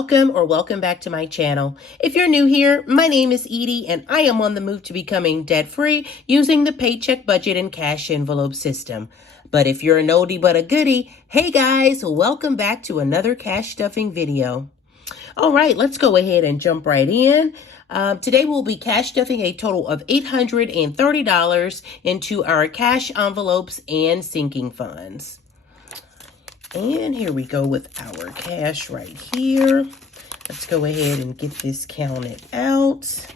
welcome or welcome back to my channel. If you're new here, my name is Edie and I am on the move to becoming debt-free using the Paycheck budget and cash envelope system. But if you're an oldie but a goodie, hey guys, welcome back to another cash stuffing video. All right, let's go ahead and jump right in. Today we'll be cash stuffing a total of $830 into our cash envelopes and sinking funds. And here we go with our cash right here. Let's go ahead and get this counted out.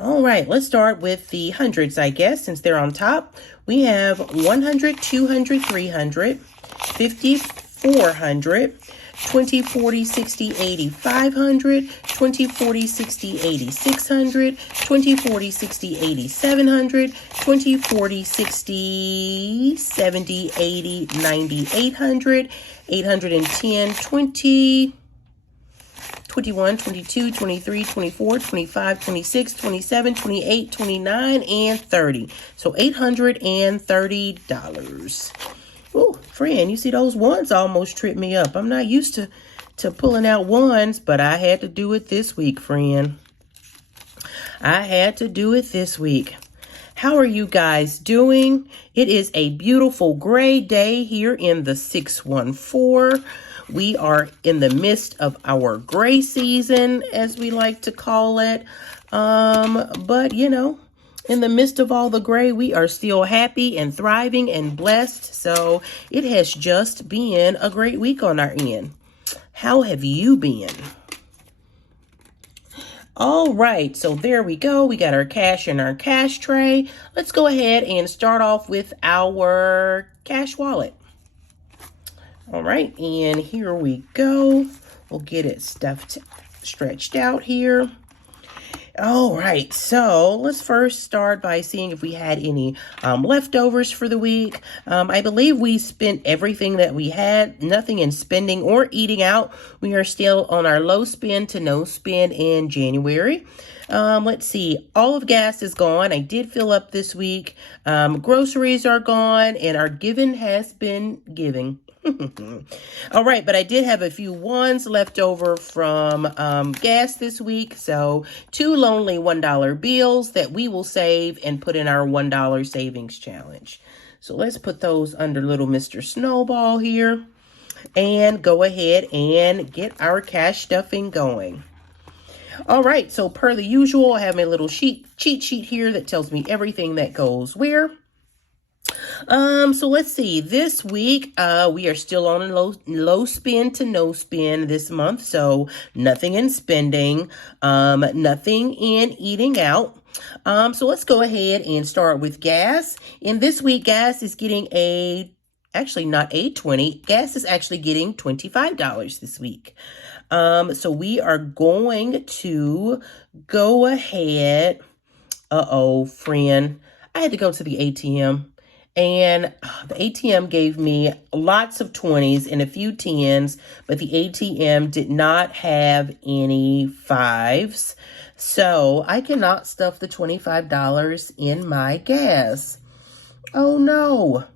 All right, let's start with the hundreds, I guess, since they're on top. We have 100, 200, 300, 50, 400, 20, 40, 60, 80, 500, 20, 40, 60, 80, 600, 20, 40, 60, 80, 700, 20, 40, 60, 70, 80, 90, 800, 810, 20, 21, 22, 23, 24, 25, 26, 27, 28, 29, and 30. So $830. Oh, friend, you see those ones almost tripped me up. I'm not used to pulling out ones, but I had to do it this week, friend. I had to do it this week. How are you guys doing? It is a beautiful gray day here in the 614. We are in the midst of our gray season, as we like to call it. But, you know, in the midst of all the gray, we are still happy and thriving and blessed. So it has just been a great week on our end. How have you been? All right, so there we go. We got our cash in our cash tray. Let's go ahead and start off with our cash wallet. All right, and here we go. We'll get it stretched out here. All right, so let's first start by seeing if we had any leftovers for the week. I believe we spent everything that we had, nothing in spending or eating out. We are still on our low spend to no spend in January. Let's see, all of gas is gone. I did fill up this week. Groceries are gone, and our giving has been giving. All right, but I did have a few ones left over from gas this week. So 2 lonely $1 bills that we will save and put in our $1 savings challenge. So let's put those under little Mr. Snowball here and go ahead and get our cash stuffing going. All right, so per the usual, I have my little cheat sheet here that tells me everything that goes where. So let's see, this week, we are still on a low spend to no spend this month. So nothing in spending, nothing in eating out. So let's go ahead and start with gas. And this week, gas is getting actually not $8.20. Gas is actually getting $25 this week. So we are going to go ahead. Uh-oh, friend. I had to go to the ATM. And the ATM gave me lots of 20s and a few 10s, but the ATM did not have any 5s. So I cannot stuff the $25 in my gas. Oh no.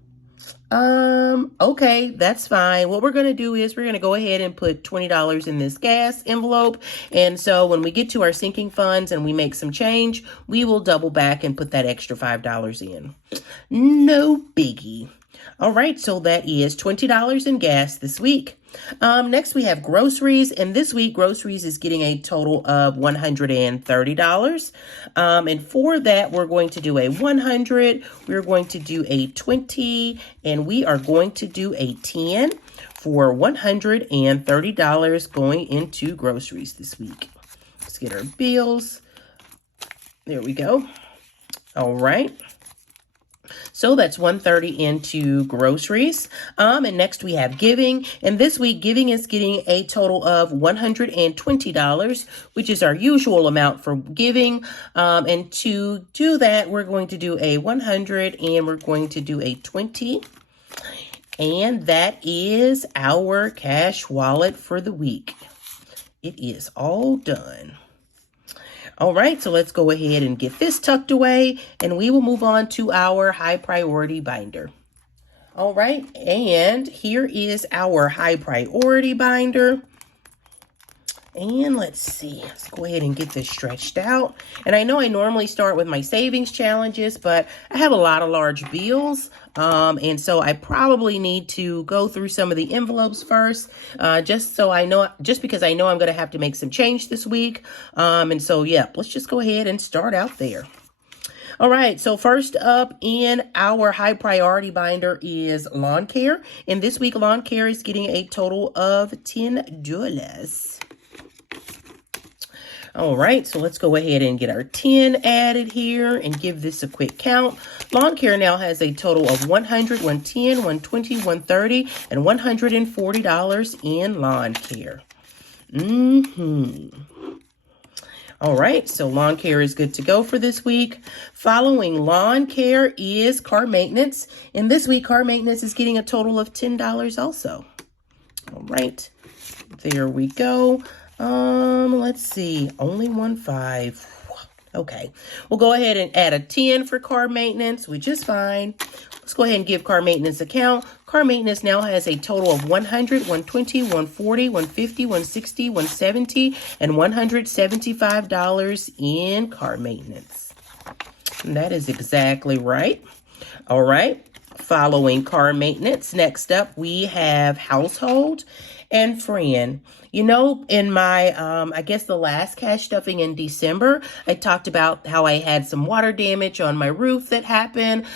Okay, that's fine. What we're going to do is we're going to go ahead and put $20 in this gas envelope. And so when we get to our sinking funds and we make some change, we will double back and put that extra $5 in. No biggie. All right, so that is $20 in gas this week. Next we have groceries, and this week groceries is getting a total of $130. And for that, we're going to do a 100, we're going to do a 20, and we are going to do a 10 for $130 going into groceries this week. Let's get our bills. There we go. All right. So that's $130 into groceries. And next we have giving. And this week, giving is getting a total of $120, which is our usual amount for giving. And to do that, we're going to do a 100 and we're going to do a 20. And that is our cash wallet for the week. It is all done. All right, so let's go ahead and get this tucked away, and we will move on to our high priority binder. All right, and here is our high priority binder. And let's see, let's go ahead and get this stretched out. And I know I normally start with my savings challenges, but I have a lot of large bills. And so I probably need to go through some of the envelopes first, just because I know I'm going to have to make some change this week. And so, yeah, let's just go ahead and start out there. All right, so first up in our high priority binder is lawn care. And this week, lawn care is getting a total of $10. All right, so let's go ahead and get our 10 added here and give this a quick count. Lawn care now has a total of $100, $110, $120, $130, and $140 in lawn care. All right, so lawn care is good to go for this week. Following lawn care is car maintenance. And this week, car maintenance is getting a total of $10 also. All right, there we go. Let's see, only 15. Okay, we'll go ahead and add a 10 for car maintenance, which is fine. Let's go ahead and give car maintenance a count. Car maintenance now has a total of $100, $120, $140, $150, $160, $170, and $175 in car maintenance. And that is exactly right. All right, following car maintenance, next up we have household and friend. You know, in my, I guess the last cash stuffing in December, I talked about how I had some water damage on my roof that happened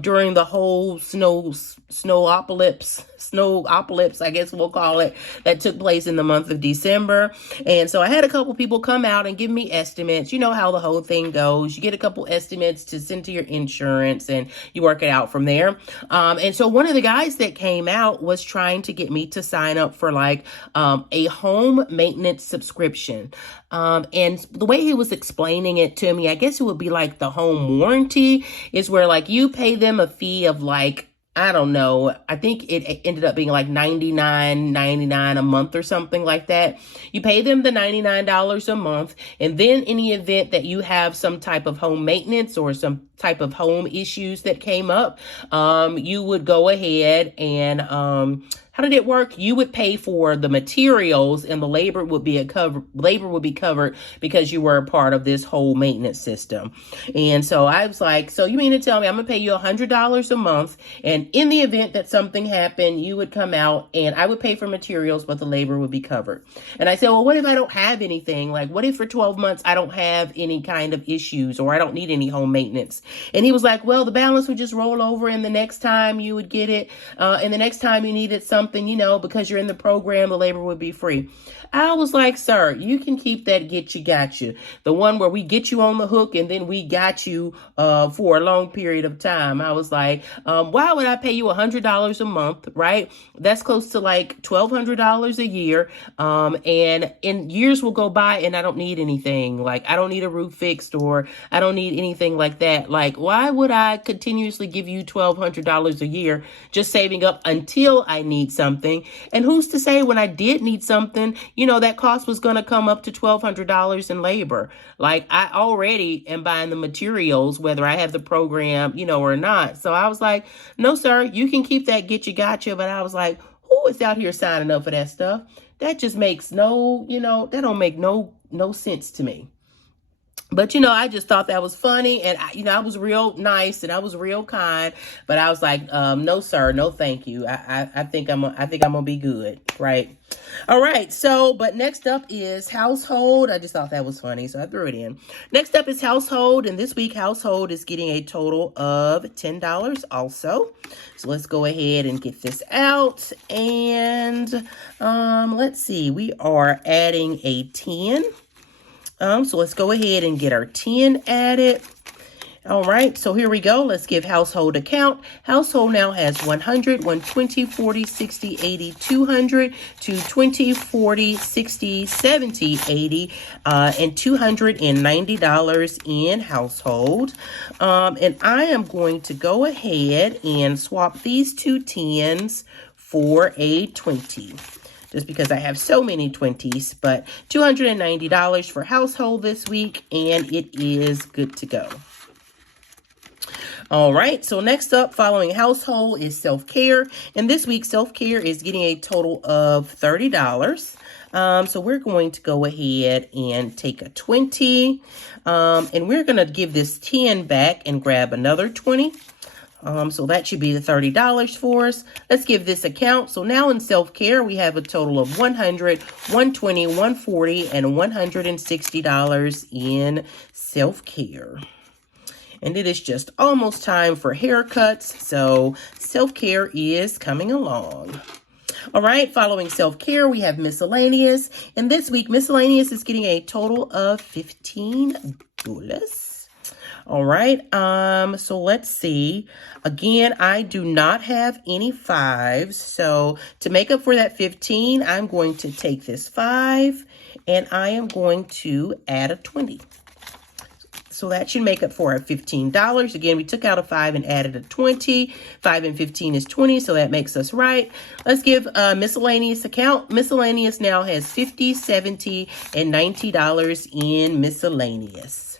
during the whole snowopocalypse, I guess we'll call it, that took place in the month of December. And so I had a couple people come out and give me estimates. You know how the whole thing goes. You get a couple estimates to send to your insurance and you work it out from there. And so one of the guys that came out was trying to get me to sign up for like a home maintenance subscription. And the way he was explaining it to me, I guess it would be like the home warranty is where like you pay them a fee of like, I don't know, I think it ended up being like $99.99 a month or something like that. You pay them the $99 a month, and then in the event that you have some type of home maintenance or some type of home issues that came up, you would go ahead and how did it work? You would pay for the materials and the labor would be covered because you were a part of this whole maintenance system. And so I was like, so you mean to tell me I'm gonna pay you $100 a month, and in the event that something happened, you would come out and I would pay for materials, but the labor would be covered. And I said, well, what if I don't have anything? Like, what if for 12 months I don't have any kind of issues or I don't need any home maintenance? And he was like, well, the balance would just roll over and the next time you would get it, and the next time you needed something, you know, because you're in the program, the labor would be free. I was like, sir, you can keep that get you got you. The one where we get you on the hook and then we got you for a long period of time. I was like, why would I pay you $100 a month, right? That's close to like $1,200 a year. And years will go by and I don't need anything. Like, I don't need a roof fixed or I don't need anything like that. Like, why would I continuously give you $1,200 a year just saving up until I need something? And who's to say when I did need something, you know, that cost was going to come up to $1,200 in labor. Like, I already am buying the materials, whether I have the program, you know, or not. So I was like, no, sir, you can keep that get you gotcha. But I was like, who is out here signing up for that stuff? That just makes no, you know, that don't make no sense to me. But, you know, I just thought that was funny. And, I was real nice and I was real kind. But I was like, no, sir, no, thank you. I think I'm going to be good. Right. All right. So, but next up is household. I just thought that was funny, so I threw it in. Next up is household. And this week, household is getting a total of $10 also. So let's go ahead and get this out. And let's see. We are adding a 10. So let's go ahead and get our 10 added. All right, so here we go. Let's give household a count. Household now has $100, $120, $40, $60, $80, $200, $220, $40, $60, $70, $80, and $290 in household. And I am going to go ahead and swap these two 10s for a 20. Just because I have so many 20s, but $290 for household this week, and it is good to go. All right, so next up, following household is self-care, and this week self-care is getting a total of $30. So we're going to go ahead and take a 20. And we're going to give this 10 back and grab another 20. So that should be the $30 for us. Let's give this a count. So now in self-care, we have a total of $100, $120, $140, and $160 in self-care. And it is just almost time for haircuts. So self-care is coming along. All right, following self-care, we have miscellaneous. And this week, miscellaneous is getting a total of $15. All right, so let's see. Again, I do not have any 5s. So to make up for that 15, I'm going to take this 5 and I am going to add a 20. So that should make up for our $15. Again, we took out a 5 and added a 20. 5 and 15 is 20, so that makes us right. Let's give miscellaneous a count. Miscellaneous now has $50, $70, and $90 in miscellaneous.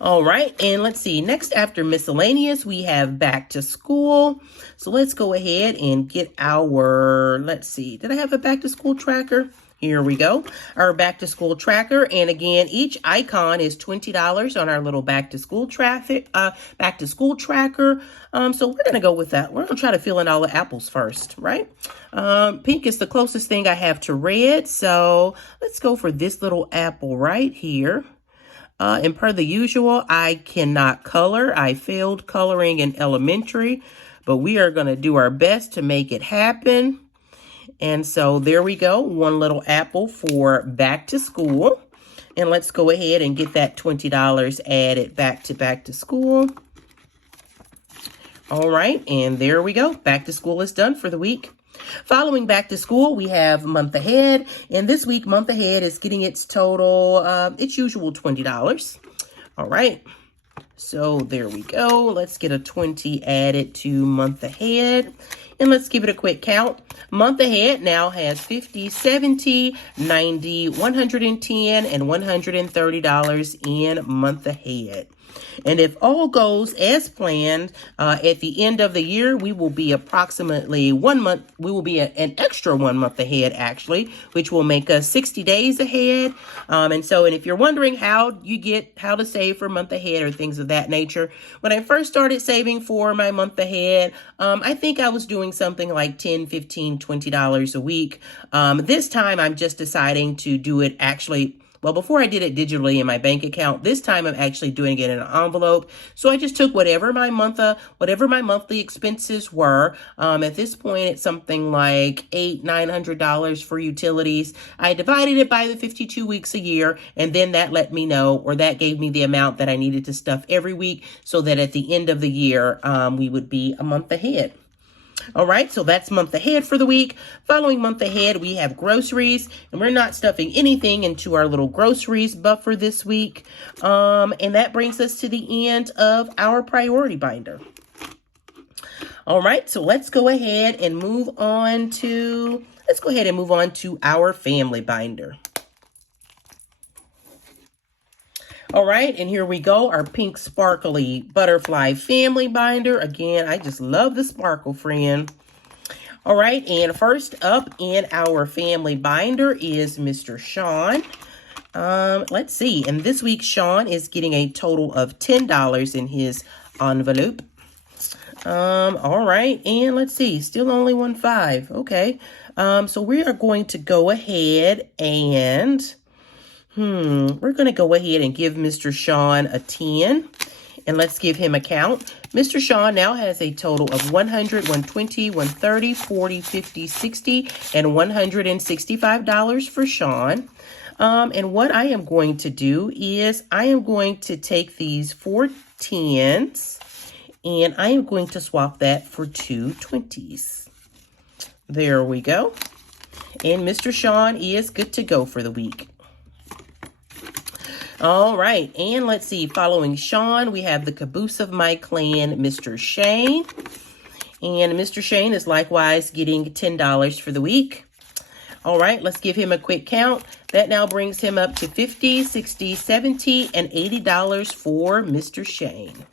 All right, and let's see. Next after miscellaneous, we have back to school. So let's go ahead and get our, let's see. Did I have a back to school tracker? Here we go. Our back to school tracker. And again, each icon is $20 on our little back to school tracker. So we're going to go with that. We're going to try to fill in all the apples first, right? Pink is the closest thing I have to red. So let's go for this little apple right here. And per the usual, I cannot color. I failed coloring in elementary, but we are going to do our best to make it happen. And so there we go. One little apple for back to school. And let's go ahead and get that $20 added back to school. All right. And there we go. Back to school is done for the week. Following back to school, we have month ahead. And this week, month ahead is getting its total, its usual $20. All right. So there we go. Let's get a 20 added to month ahead. And let's give it a quick count. Month ahead now has $50, $70, $90, $110, and $130 in month ahead. And if all goes as planned, at the end of the year, we will be approximately 1 month. We will be an extra 1 month ahead, actually, which will make us 60 days ahead. And if you're wondering how to save for month ahead or things of that nature, when I first started saving for my month ahead, I think I was doing something like $10, $15, $20 a week. This time, I'm just deciding to do it actually. Well, before I did it digitally in my bank account, this time I'm actually doing it in an envelope. So I just took whatever my monthly expenses were. At this point, it's something like $900 for utilities. I divided it by the 52 weeks a year, and then that let me know, or that gave me the amount that I needed to stuff every week, so that at the end of the year, we would be a month ahead. All right, so that's month ahead for the week. Following month ahead, we have groceries, and we're not stuffing anything into our little groceries buffer this week. And that brings us to the end of our priority binder. All right, so let's go ahead and move on to our family binder. All right, and here we go, our pink sparkly butterfly family binder. Again, I just love the sparkle, friend. All right, and first up in our family binder is Mr. Sean. Let's see, and this week Sean is getting a total of $10 in his envelope. All right, and let's see, still only 1.5. Okay, so we are going to go ahead and we're going to go ahead and give Mr. Sean a 10, and let's give him a count. Mr. Sean now has a total of $100, $120, $130, $40, $50, $60, and $165 for Sean. And what I am going to do is I am going to take these 4 10s, and I am going to swap that for 2 20s. There we go. And Mr. Sean is good to go for the week. All right, and let's see, following Sean, we have the caboose of my clan, Mr. Shane. And Mr. Shane is likewise getting $10 for the week. All right, let's give him a quick count. That now brings him up to $50, $60, $70, and $80 for Mr. Shane.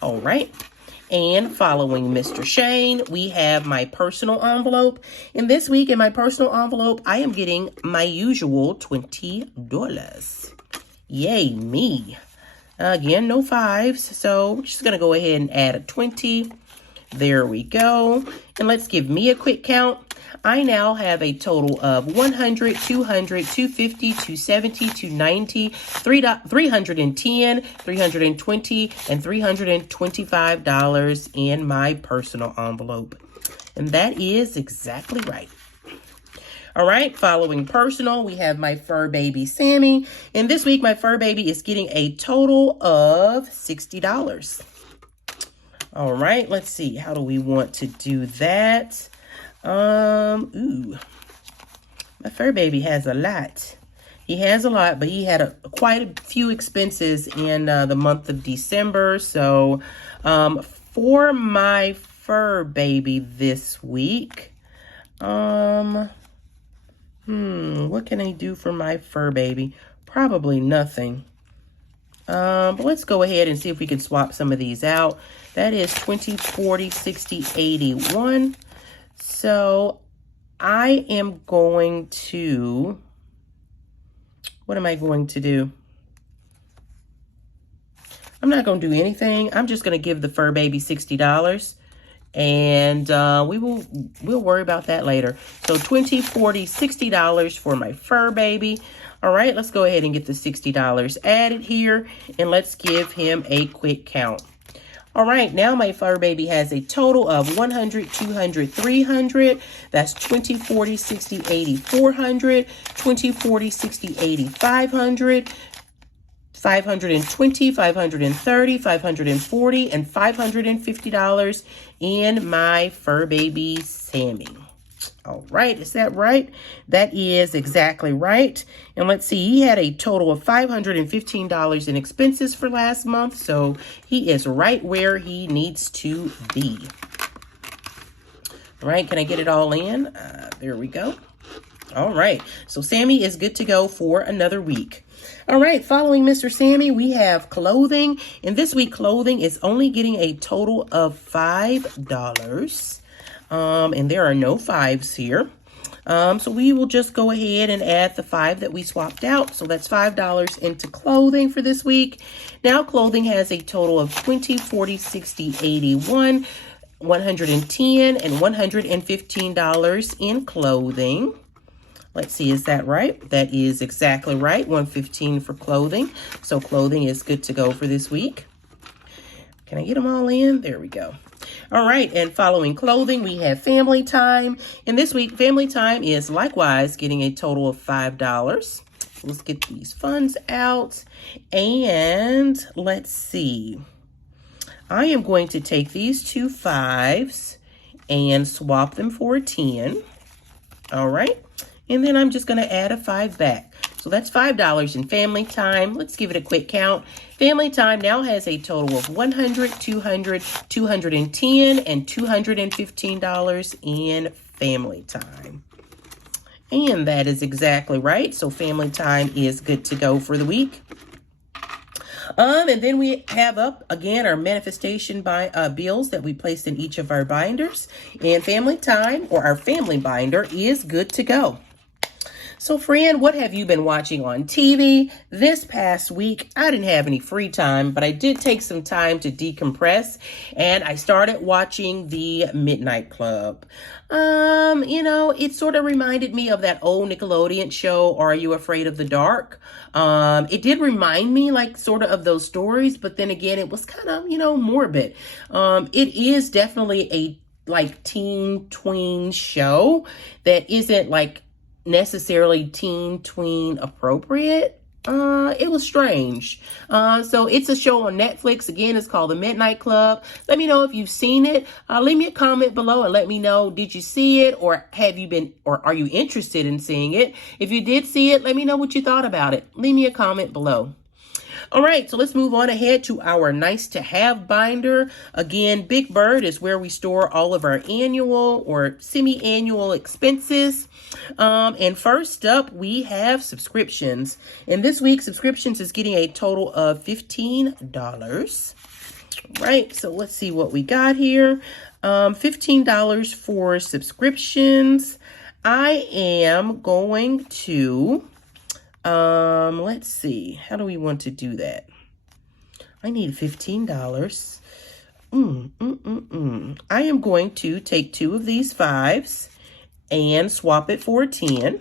All right. And following Mr. Shane, we have my personal envelope. And this week in my personal envelope, I am getting my usual $20. Yay, me. Again, no fives. So we're just going to go ahead and add a 20. There we go. And let's give me a quick count. I now have a total of 100, 200, 250, 270, 290, 310, 320, and $325 in my personal envelope. And that is exactly right. All right, following personal, we have my fur baby, Sammy. And this week, my fur baby is getting a total of $60. All right, let's see. How do we want to do that? My fur baby has a lot. He has a lot, but he had quite a few expenses in the month of December. So for my fur baby this week, what can I do for my fur baby? Probably nothing. But let's go ahead and see if we can swap some of these out. That is 20, 40, 60, 81. So I am going to, what am I going to do? I'm not going to do anything. I'm just going to give the fur baby $60. And we'll worry about that later. So 20, 40, $60 for my fur baby. All right, let's go ahead and get the $60 added here. And let's give him a quick count. All right, now my fur baby has a total of 100, 200, 300. That's 20, 40, 60, 80, 400, 20, 40, 60, 80, 500, 520, 530, 540, and $550 in my fur baby, Sammy. All right, is that right? That is exactly right. And let's see, he had a total of $515 in expenses for last month, so he is right where he needs to be. All right, can I get it all in? There we go. All right, so Sammy is good to go for another week. All right, following Mr. Sammy, we have clothing. And this week, clothing is only getting a total of $5. And there are no fives here. So we will just go ahead and add the 5 that we swapped out. So that's $5 into clothing for this week. Now clothing has a total of 20, 40, 60, 81, 110, and $115 in clothing. Let's see, is that right? That is exactly right. $115 for clothing. So clothing is good to go for this week. Can I get them all in? There we go. All right, and following clothing, we have family time. And this week, family time is likewise getting a total of $5. Let's get these funds out. And let's see. I am going to take these two 5s and swap them for a 10. All right. And then I'm just going to add a 5 back. So that's $5 in family time. Let's give it a quick count. Family time now has a total of 100, 200, 210, and $215 in family time. And that is exactly right. So family time is good to go for the week. And then we have up again our manifestation bills that we placed in each of our binders. And family time, or our family binder, is good to go. So friend, what have you been watching on TV? This past week, I didn't have any free time, but I did take some time to decompress, and I started watching the Midnight Club. It sort of reminded me of that old Nickelodeon show, Are You Afraid of the Dark? It did remind me sort of those stories, but then again, it was kind of, morbid. It is definitely a teen tween show that isn't necessarily teen tween appropriate. It was strange. So it's a show on Netflix. Again, it's called The Midnight Club. Let me know if you've seen it. Leave me a comment below and let me know, did you see it, or are you interested in seeing it? If you did see it, let me know what you thought about it. Leave me a comment below. All right, so let's move on ahead to our nice to have binder. Again, Big Bird is where we store all of our annual or semi-annual expenses. And first up, we have subscriptions. And this week, subscriptions is getting a total of $15. Right, so let's see what we got here. $15 for subscriptions. I am going to, let's see, how do we want to do that? I need $15. I am going to take 2 of these 5s and swap it for a 10.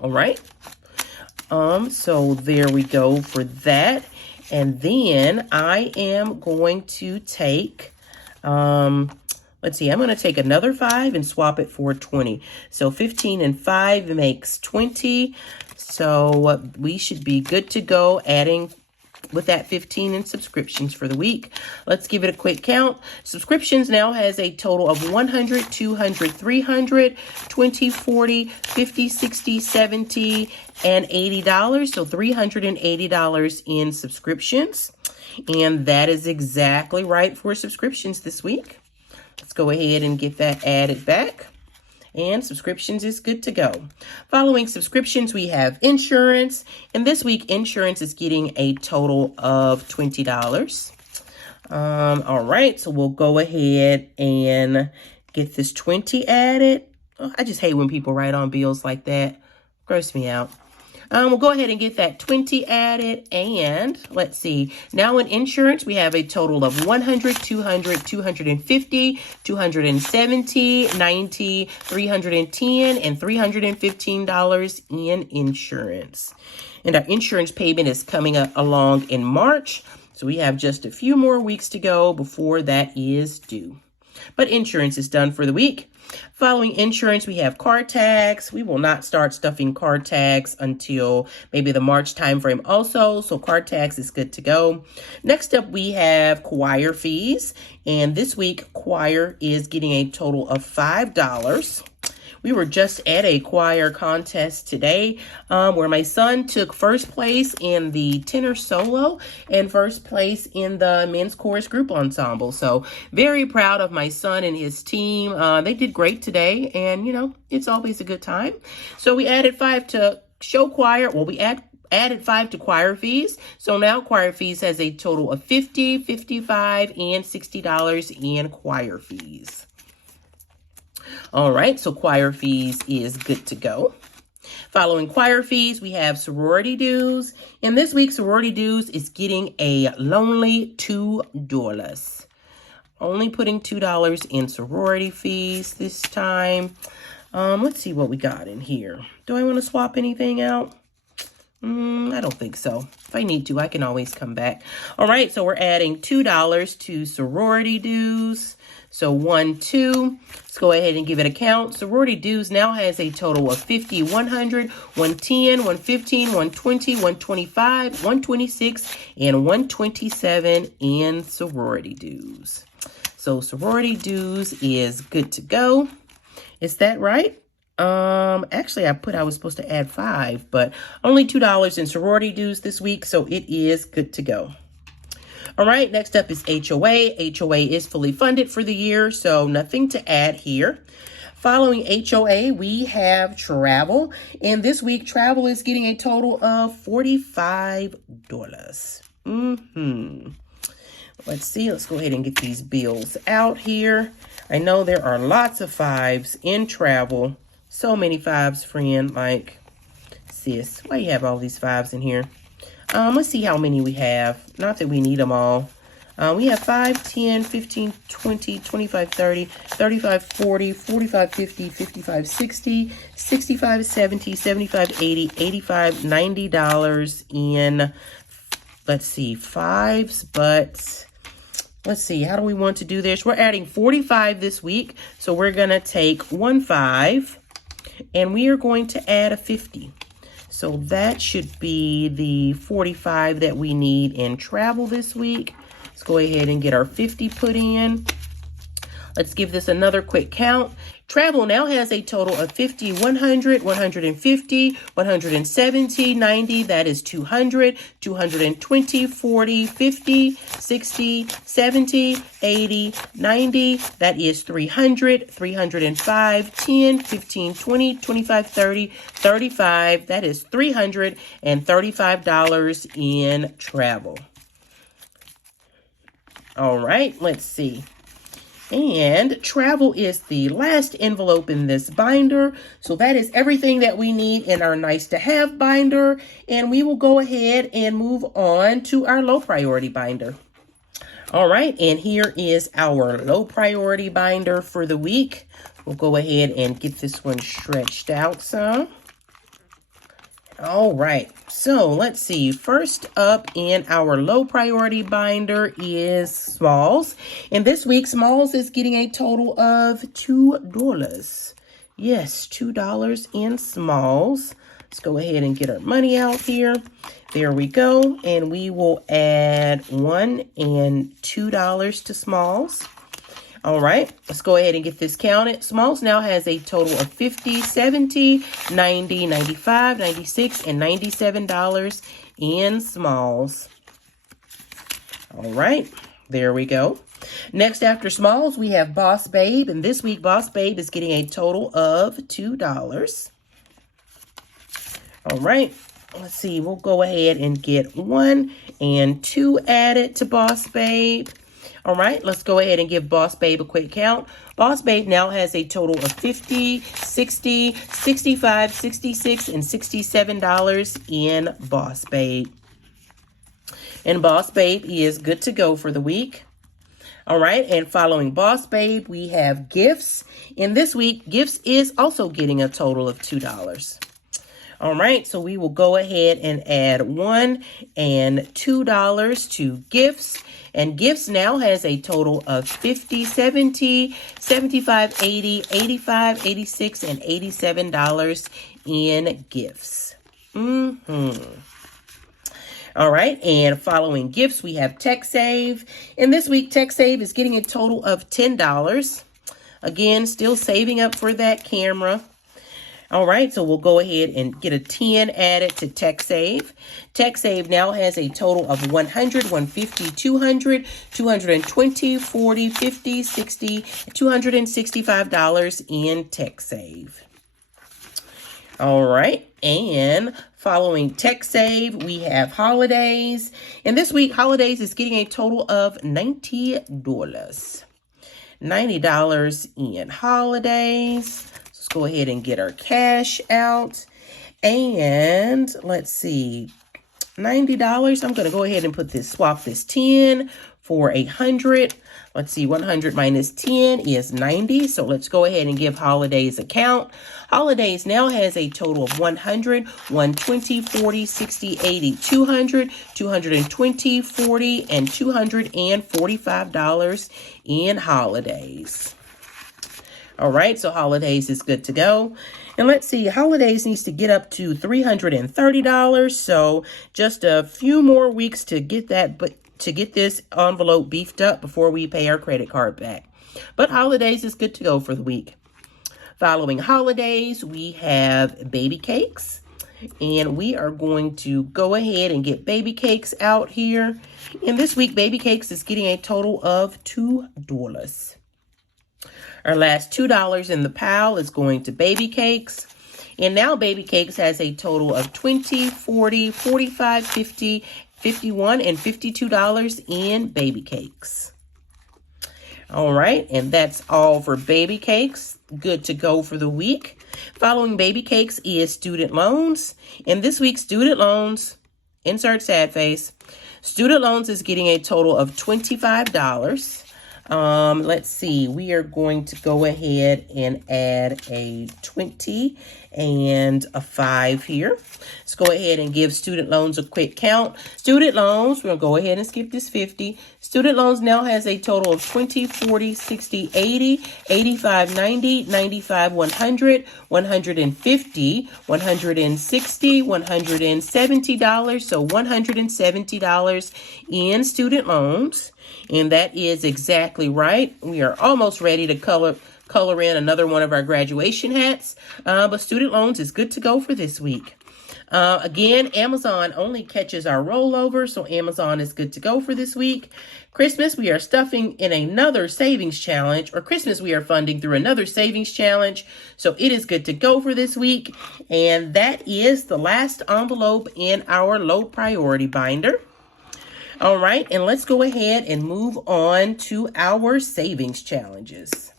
All right. So there we go for that. And then I am going to take, let's see, I'm going to take another 5 and swap it for 20. So 15 and 5 makes 20. So we should be good to go adding with that 15 in subscriptions for the week. Let's give it a quick count. Subscriptions now has a total of 100, 200, 300, 20, 40, 50, 60, 70, and $80. So $380 in subscriptions. And that is exactly right for subscriptions this week. Let's go ahead and get that added back. And subscriptions is good to go. Following subscriptions, we have insurance. And this week, insurance is getting a total of $20. All right, so we'll go ahead and get this 20 added. Oh, I just hate when people write on bills like that. Gross me out. We'll go ahead and get that 20 added. And let's see. Now in insurance, we have a total of 100, 200, 250, 270, 90, 310, and $315 in insurance. And our insurance payment is coming up along in March. So we have just a few more weeks to go before that is due. But insurance is done for the week. Following insurance, we have car tax. We will not start stuffing car tax until maybe the March timeframe also. So car tax is good to go. Next up, we have choir fees. And this week, choir is getting a total of $5. We were just at a choir contest today where my son took first place in the tenor solo and first place in the men's chorus group ensemble. So very proud of my son and his team. They did great today, and, you know, it's always a good time. So we added 5 to show choir. Well, we added 5 to choir fees. So now choir fees has a total of $50, $55, and $60 in choir fees. All right, so choir fees is good to go. Following choir fees, we have sorority dues. And this week, sorority dues is getting a lonely $2. Only putting $2 in sorority fees this time. Let's see what we got in here. Do I want to swap anything out? I don't think so. If I need to, I can always come back. All right, so we're adding $2 to sorority dues. So 1, 2. Let's go ahead and give it a count. Sorority dues now has a total of 50, 100, 110, 115, 120, 125, 126, and 127 in sorority dues. So sorority dues is good to go. Is that right? Actually, I was supposed to add 5, but only $2 in sorority dues this week, so it is good to go. All right, next up is HOA. HOA is fully funded for the year, so nothing to add here. Following HOA, we have travel, and this week travel is getting a total of $45. Let's see, let's go ahead and get these bills out here. I know there are lots of 5s in travel. So many 5s, friend. Like, sis, why you have all these 5s in here? Let's see how many we have. Not that we need them all. We have 5, 10, 15, 20, 25, 30, 35, 40, 45, 50, 55, 60, 65, 70, 75, 80, 85, $90 in, let's see, 5s, but let's see, how do we want to do this? We're adding 45 this week, so we're going to take 1 5, and we are going to add a 50. So that should be the 45 that we need in travel this week. Let's go ahead and get our 50 put in. Let's give this another quick count. Travel now has a total of 50, 100, 150, 170, 90, that is 200, 220, 40, 50, 60, 70, 80, 90, that is 300, 305, 10, 15, 20, 25, 30, 35, that is $335 in travel. All right, let's see. And travel is the last envelope in this binder. So that is everything that we need in our nice to have binder. And we will go ahead and move on to our low priority binder. All right, and here is our low priority binder for the week. We'll go ahead and get this one stretched out some. All right, so let's see. First up in our low priority binder is Smalls. And this week, Smalls is getting a total of $2. Yes, $2 in Smalls. Let's go ahead and get our money out here. There we go. And we will add $1 and $2 to Smalls. All right, let's go ahead and get this counted. Smalls now has a total of $50, $70, $90, $95, $96, and $97 in Smalls. All right, there we go. Next after Smalls, we have Boss Babe. And this week, Boss Babe is getting a total of $2. All right, let's see. We'll go ahead and get $1 and $2 added to Boss Babe. All right, let's go ahead and give Boss Babe a quick count. Boss Babe now has a total of $50, $60, $65, $66, and $67 in Boss Babe. And Boss Babe is good to go for the week. All right, and following Boss Babe, we have Gifts. And this week, Gifts is also getting a total of $2. All right, so we will go ahead and add $1 and $2 to Gifts. And Gifts now has a total of $50, $70, $75, $80, $85, $86, and $87 in Gifts. All right, and following Gifts, we have TechSave. And this week, TechSave is getting a total of $10. Again, still saving up for that camera. All right, so we'll go ahead and get a 10 added to TechSave. TechSave now has a total of $100, $150, $200, $220, $40, $50, $60, $265 in TechSave. All right, and following TechSave, we have Holidays. And this week, Holidays is getting a total of $90. $90 in Holidays. Let's go ahead and get our cash out. And let's see, $90. I'm going to go ahead and swap this 10 for 100. Let's see, 100 minus 10 is 90. So let's go ahead and give Holidays a count. Holidays now has a total of 100, 120, 40, 60, 80, 200, 220, 40, and $245 in Holidays. All right, so Holidays is good to go. And let's see, Holidays needs to get up to $330. So just a few more weeks to get that, but to get this envelope beefed up before we pay our credit card back. But Holidays is good to go for the week. Following Holidays, we have Baby Cakes. And we are going to go ahead and get Baby Cakes out here. And this week, Baby Cakes is getting a total of $2. Our last $2 in the pile is going to Baby Cakes. And now Baby Cakes has a total of $20, $40, $45, $50, $51, and $52 in Baby Cakes. All right, and that's all for Baby Cakes. Good to go for the week. Following Baby Cakes is Student Loans. And this week's Student Loans, insert sad face, Student Loans is getting a total of $25. Let's see, we are going to go ahead and add a 20 and a 5 here. Let's go ahead and give Student Loans a quick count. Student Loans, we're going to go ahead and skip this 50. Student Loans now has a total of 20, 40, 60, 80, 85, 90, 95, 100, 150, 160, $170. So $170 in Student Loans. And that is exactly right. We are almost ready to color in another one of our graduation hats. But Student Loans is good to go for this week. Again, Amazon only catches our rollover, so Amazon is good to go for this week. Christmas, we are stuffing in another savings challenge, or Christmas we are funding through another savings challenge, so it is good to go for this week. And that is the last envelope in our low priority binder. All right, and let's go ahead and move on to our savings challenges.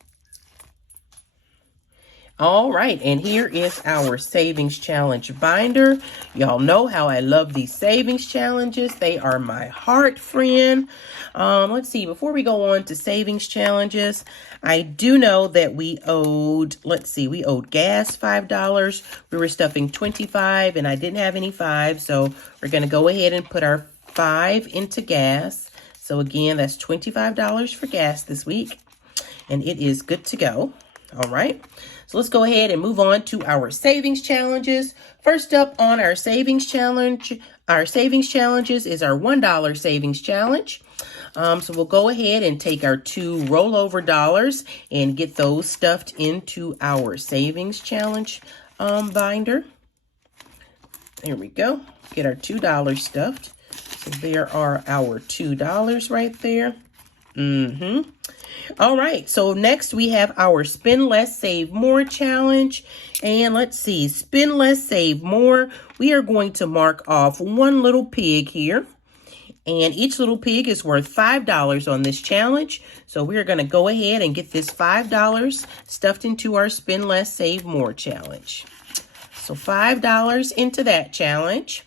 All right, and here is our savings challenge binder. Y'all know how I love these savings challenges. They are my heart friend. Let's see, before we go on to savings challenges, I do know that we owed, we owed gas $5. We were stuffing 25 and I didn't have any 5, so we're going to go ahead and put our 5 into gas. So again, that's $25 for gas this week, and it is good to go. All right, so let's go ahead and move on to our savings challenges. First up on our savings challenges is our $1 savings challenge. So we'll go ahead and take our 2 rollover dollars and get those stuffed into our savings challenge binder. There we go. Get our $2 stuffed. So there are our $2 right there. All right, so next we have our Spend Less, Save More challenge. And let's see, Spend Less, Save More. We are going to mark off one little pig here. And each little pig is worth $5 on this challenge. So we're going to go ahead and get this $5 stuffed into our Spend Less, Save More challenge. So $5 into that challenge.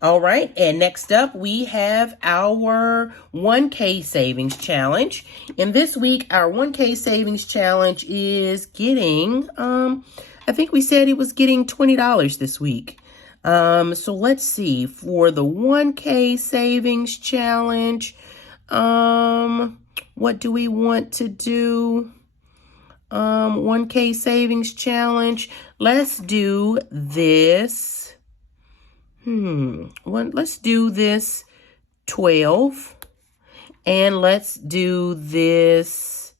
All right, and next up we have our 1K savings challenge. And this week our 1K savings challenge is getting, I think we said it was getting $20 this week. So let's see, for the 1K savings challenge, what do we want to do? 1K savings challenge, let's do this. Let's do this 12, and let's do this,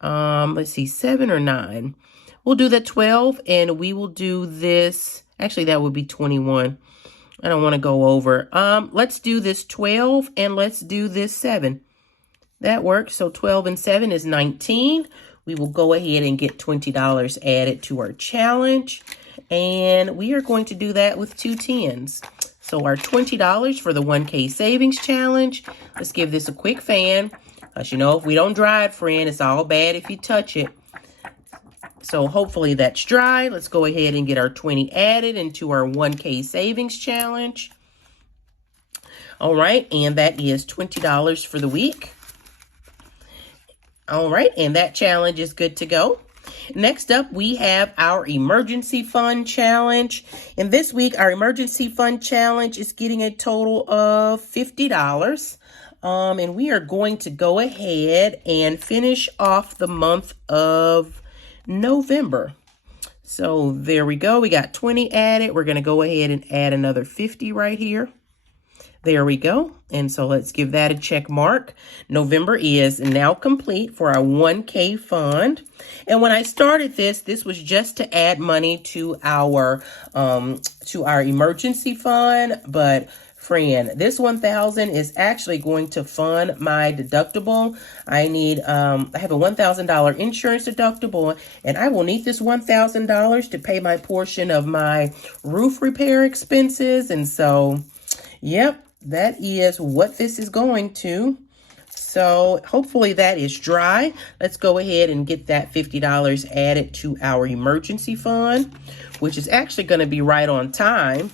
let's see, 7 or 9. We'll do the 12, and we will do this, actually that would be 21. I don't want to go over. Let's do this 12, and let's do this 7. That works. So 12 and 7 is 19. We will go ahead and get $20 added to our challenge. And we are going to do that with 2 10s. So our $20 for the 1K savings challenge. Let's give this a quick fan. Because you know, if we don't dry it, friend, it's all bad if you touch it. So hopefully that's dry. Let's go ahead and get our 20 added into our 1K savings challenge. All right, and that is $20 for the week. All right, and that challenge is good to go. Next up, we have our emergency fund challenge. And this week, our emergency fund challenge is getting a total of $50. And we are going to go ahead and finish off the month of November. So there we go. We got 20 added. We're going to go ahead and add another 50 right here. There we go. And so let's give that a check mark. November is now complete for our 1K fund. And when I started this was just to add money to our emergency fund. But friend, this $1,000 is actually going to fund my deductible. I have a $1,000 insurance deductible, and I will need this $1,000 to pay my portion of my roof repair expenses. And so, yep. That is what this is going to. So hopefully that is dry. Let's go ahead and get that $50 added to our emergency fund, which is actually going to be right on time.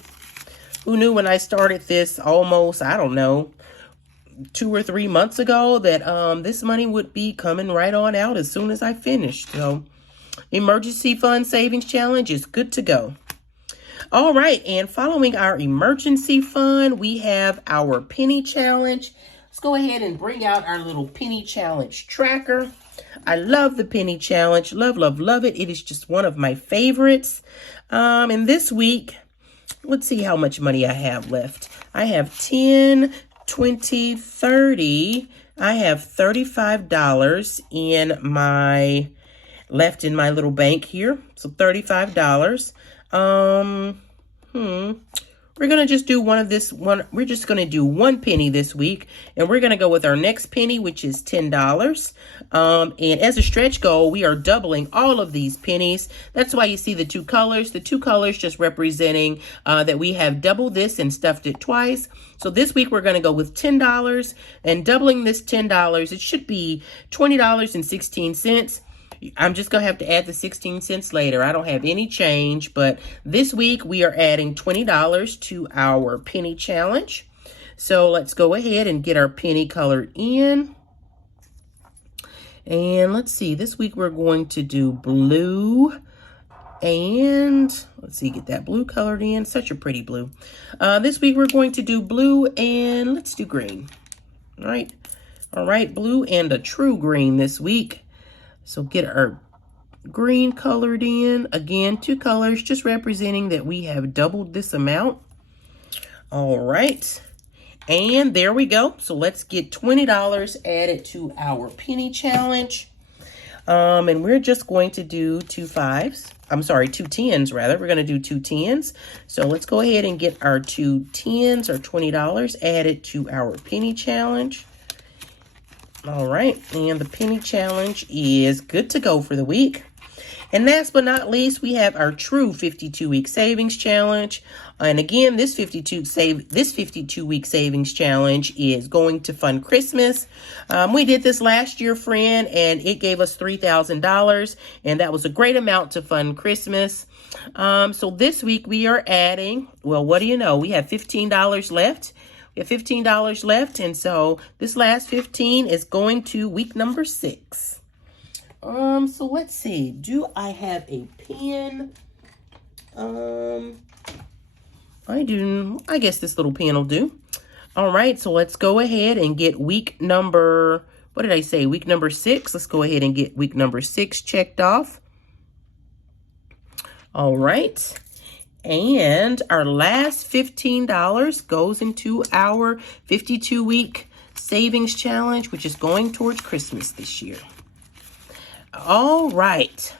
Who knew when I started this almost, I don't know, 2 or 3 months ago that this money would be coming right on out as soon as I finished. So emergency fund savings challenge is good to go. All right, and following our emergency fund, we have our penny challenge. Let's go ahead and bring out our little penny challenge tracker. I love the penny challenge. Love, love, love it. It is just one of my favorites. And this week, let's see how much money I have left. I have 10, 20, 30. I have $35 left in my little bank here. So $35. we're going to just do we're just going to do 1 penny this week, and we're going to go with our next penny, which is $10. And as a stretch goal, we are doubling all of these pennies. That's why you see the 2 colors. The 2 colors just representing that we have doubled this and stuffed it twice. So this week we're going to go with $10, and doubling this $10, it should be $20.16. I'm just going to have to add the 16 cents later. I don't have any change, but this week we are adding $20 to our penny challenge. So let's go ahead and get our penny colored in. And let's see, this week we're going to do blue. And let's see, get that blue colored in. Such a pretty blue. This week we're going to do blue, and let's do green. All right. All right, blue and a true green this week. So get our green colored in. Again, 2 colors, just representing that we have doubled this amount. All right. And there we go. So let's get $20 added to our penny challenge. And we're just going to do 2 5s. I'm sorry, 2 10s rather. We're going to do 2 10s. So let's go ahead and get our 2 10s or $20 added to our penny challenge. All right, and the penny challenge is good to go for the week. And last but not least, we have our true 52-week savings challenge. And again, this 52-week savings challenge is going to fund Christmas. We did this last year, friend, and it gave us $3,000, and that was a great amount to fund Christmas. So this week we are adding, well, what do you know? We have $15 left. We have $15 left, and so this last 15 is going to week number 6. So let's see. Do I have a pen? I do. I guess this little pen will do. All right, so let's go ahead and get week number, what did I say? Week number 6. Let's go ahead and get week number 6 checked off. All right. And our last $15 goes into our 52-week savings challenge, which is going towards Christmas this year. All right.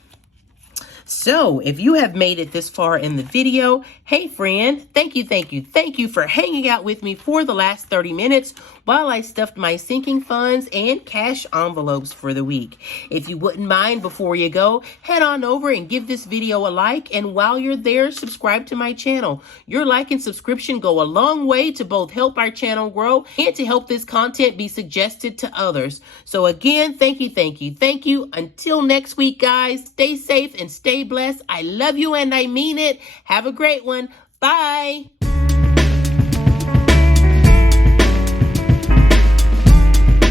So if you have made it this far in the video, hey friend, thank you for hanging out with me for the last 30 minutes while I stuffed my sinking funds and cash envelopes for the week. If you wouldn't mind, before you go, head on over and give this video a like, and while you're there, subscribe to my channel. Your like and subscription go a long way to both help our channel grow and to help this content be suggested to others. So again, thank you. Until next week, guys, stay safe and stay blessed. I love you and I mean it. Have a great one. Bye.